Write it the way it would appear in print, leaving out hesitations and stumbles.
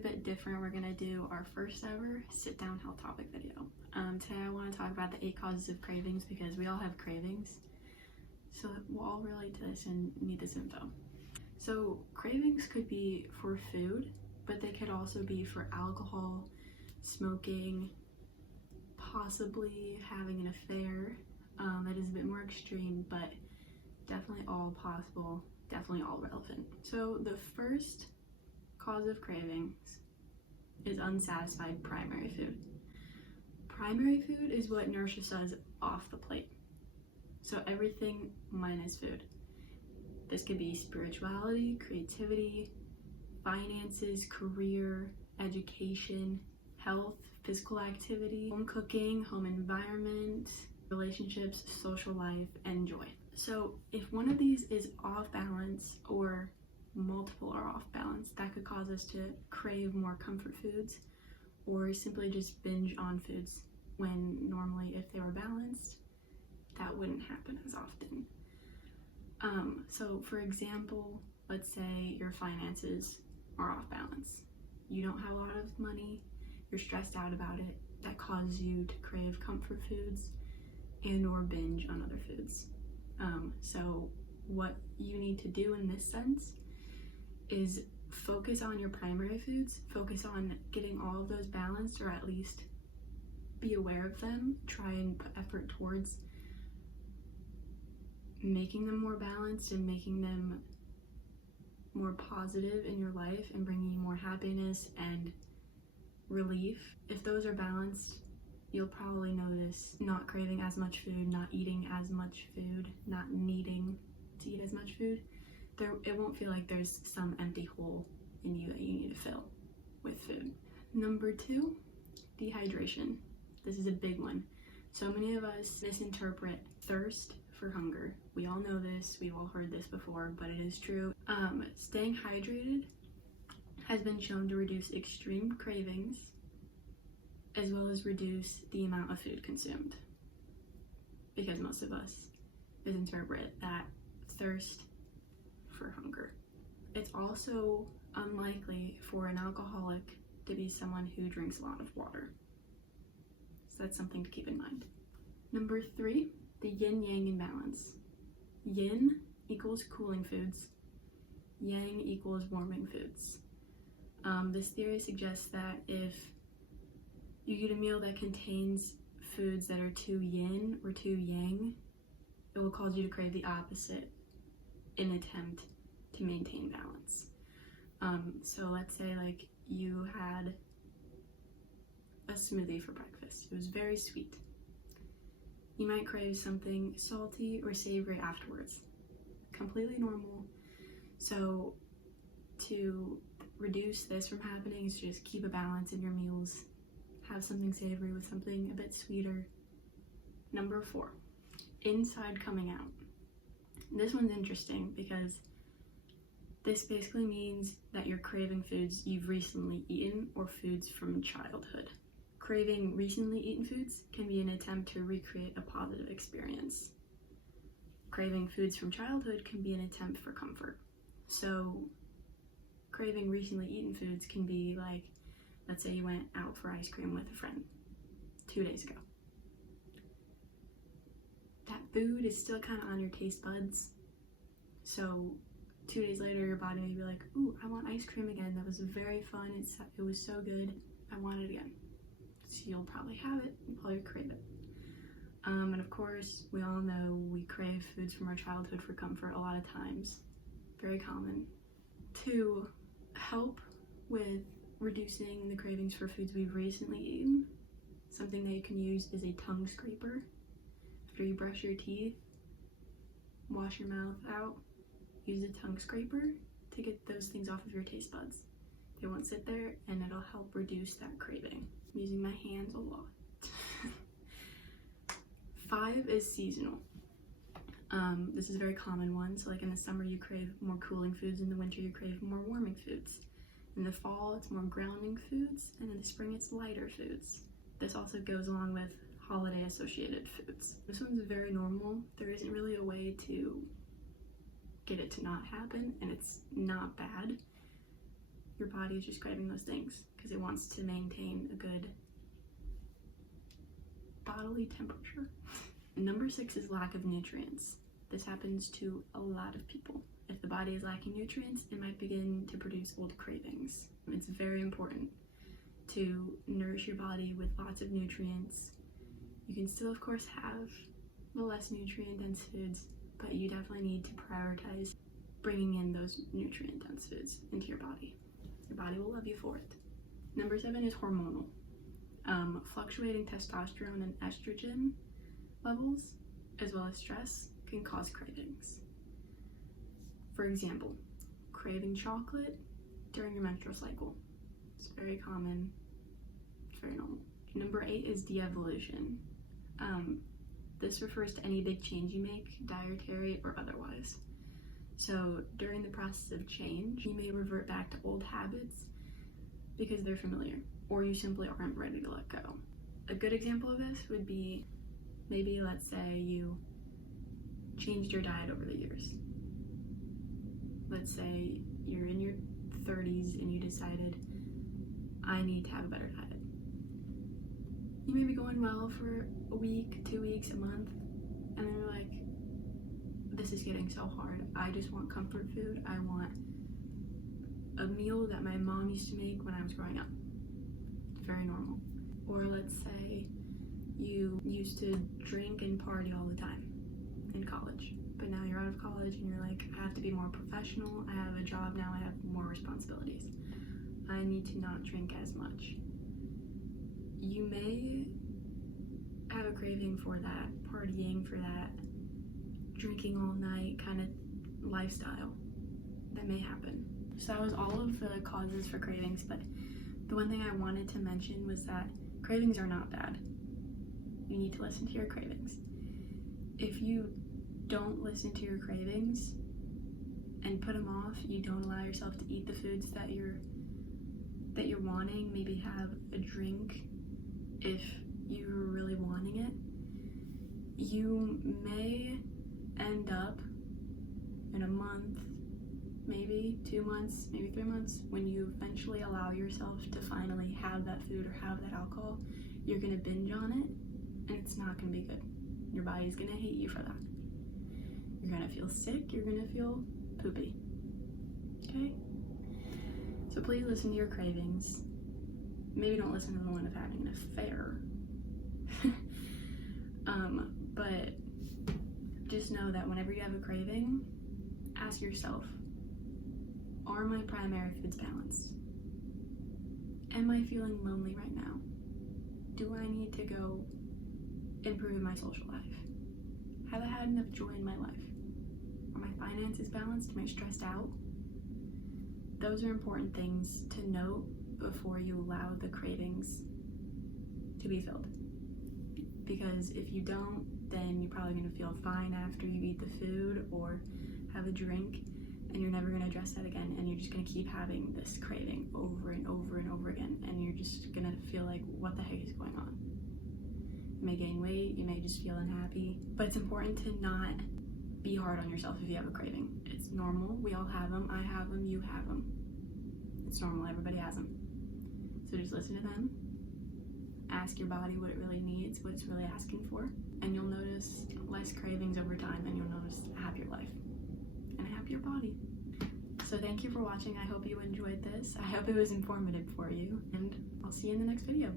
bit different. We're gonna do our first ever sit-down health topic video. Today I want to talk about the 8 causes of cravings because we all have cravings. So we'll all relate to this and need this info. So cravings could be for food, but they could also be for alcohol, smoking, possibly having an affair. That is a bit more extreme, but definitely all possible, definitely all relevant. So the first cause of cravings is unsatisfied primary food. Primary food is what nourishes us off the plate. So everything minus food. This could be spirituality, creativity, finances, career, education, health, physical activity, home cooking, home environment, relationships, social life, and joy. So if one of these is off balance or multiple are off balance, that could cause us to crave more comfort foods or simply just binge on foods when normally if they were balanced, that wouldn't happen as often. So for example, let's say your finances are off balance. You don't have a lot of money, you're stressed out about it, that causes you to crave comfort foods and or binge on other foods. So what you need to do in this sense is focus on your primary foods, focus on getting all of those balanced, or at least be aware of them, try and put effort towards making them more balanced and making them more positive in your life and bringing you more happiness and relief. If those are balanced, you'll probably notice not craving as much food, not eating as much food, not needing to eat as much food. It won't feel like there's some empty hole in you that you need to fill with food. Number 2, dehydration. This is a big one. So many of us misinterpret thirst for hunger. We all know this, we've all heard this before, but it is true. Staying hydrated has been shown to reduce extreme cravings as well as reduce the amount of food consumed, because most of us misinterpret that thirst for hunger. It's also unlikely for an alcoholic to be someone who drinks a lot of water. So that's something to keep in mind. Number 3, the yin-yang imbalance. Yin equals cooling foods, yang equals warming foods. This theory suggests that if you eat a meal that contains foods that are too yin or too yang, it will cause you to crave the opposite in an attempt to maintain balance. So let's say like you had a smoothie for breakfast. It was very sweet. You might crave something salty or savory afterwards. Completely normal. So to reduce this from happening is just keep a balance in your meals. Have something savory with something a bit sweeter. Number 4, inside coming out. This one's interesting because this basically means that you're craving foods you've recently eaten or foods from childhood. Craving recently eaten foods can be an attempt to recreate a positive experience. Craving foods from childhood can be an attempt for comfort. So craving recently eaten foods can be like, let's say you went out for ice cream with a friend 2 days ago. That food is still kind of on your taste buds. So 2 days later, your body may be like, ooh, I want ice cream again. That was very fun. It was so good. I want it again. So you'll probably have it, you'll probably crave it. And of course, we all know we crave foods from our childhood for comfort a lot of times. Very common. To help with reducing the cravings for foods we've recently eaten, something that you can use is a tongue scraper. After you brush your teeth, wash your mouth out, use a tongue scraper to get those things off of your taste buds. They won't sit there and it'll help reduce that craving. I'm using my hands a lot. 5 is seasonal. This is a very common one. So like in the summer you crave more cooling foods, in the winter you crave more warming foods. In the fall it's more grounding foods, and in the spring it's lighter foods. This also goes along with holiday associated foods. This one's very normal. There isn't really a way to get it to not happen, and it's not bad. your body is just craving those things because it wants to maintain a good bodily temperature. Number 6 is lack of nutrients. This happens to a lot of people. If the body is lacking nutrients, it might begin to produce old cravings. It's very important to nourish your body with lots of nutrients. You can still, of course, have the less nutrient-dense foods, but you definitely need to prioritize bringing in those nutrient-dense foods into your body. Your body will love you for it. Number 7 is hormonal. Fluctuating testosterone and estrogen levels, as well as stress, can cause cravings. For example, craving chocolate during your menstrual cycle. It's very common. It's very normal. Number 8 is de-evolution. This refers to any big change you make, dietary or otherwise. So during the process of change, you may revert back to old habits because they're familiar, or you simply aren't ready to let go. A good example of this would be, maybe let's say you changed your diet over the years. Let's say you're in your 30s and you decided, I need to have a better diet. You may be going well for a week, 2 weeks, a month, and then you're like, this is getting so hard. I just want comfort food. I want a meal that my mom used to make when I was growing up. It's very normal. Or let's say you used to drink and party all the time in college, but now you're out of college and you're like, I have to be more professional. I have a job now. I have more responsibilities. I need to not drink as much. You may have a craving for that, partying, for that drinking all night kind of lifestyle. That may happen. So that was all of the causes for cravings, but the one thing I wanted to mention was that cravings are not bad. You need to listen to your cravings. If you don't listen to your cravings and put them off, you don't allow yourself to eat the foods that you're wanting, maybe have a drink if you're really wanting it, you may end up in a month, maybe 2 months, maybe 3 months, when you eventually allow yourself to finally have that food or have that alcohol, you're gonna binge on it, and it's not gonna be good. Your body's gonna hate you for that. You're gonna feel sick, you're gonna feel poopy, okay? So please listen to your cravings. Maybe don't listen to the one of having an affair. But just know that whenever you have a craving, ask yourself, are my primary foods balanced? Am I feeling lonely right now? Do I need to go improve my social life? Have I had enough joy in my life? Are my finances balanced? Am I stressed out? Those are important things to note before you allow the cravings to be filled. Because if you don't, then you're probably gonna feel fine after you eat the food or have a drink, and you're never gonna address that again, and you're just gonna keep having this craving over and over and over again, and you're just gonna feel like, what the heck is going on? You may gain weight, you may just feel unhappy, but it's important to not be hard on yourself if you have a craving. It's normal, we all have them, I have them, you have them. It's normal, everybody has them. So just listen to them, ask your body what it really needs, what it's really asking for, and you'll notice less cravings over time, and you'll notice a happier life and a happier body. So thank you for watching. I hope you enjoyed this. I hope it was informative for you, and I'll see you in the next video.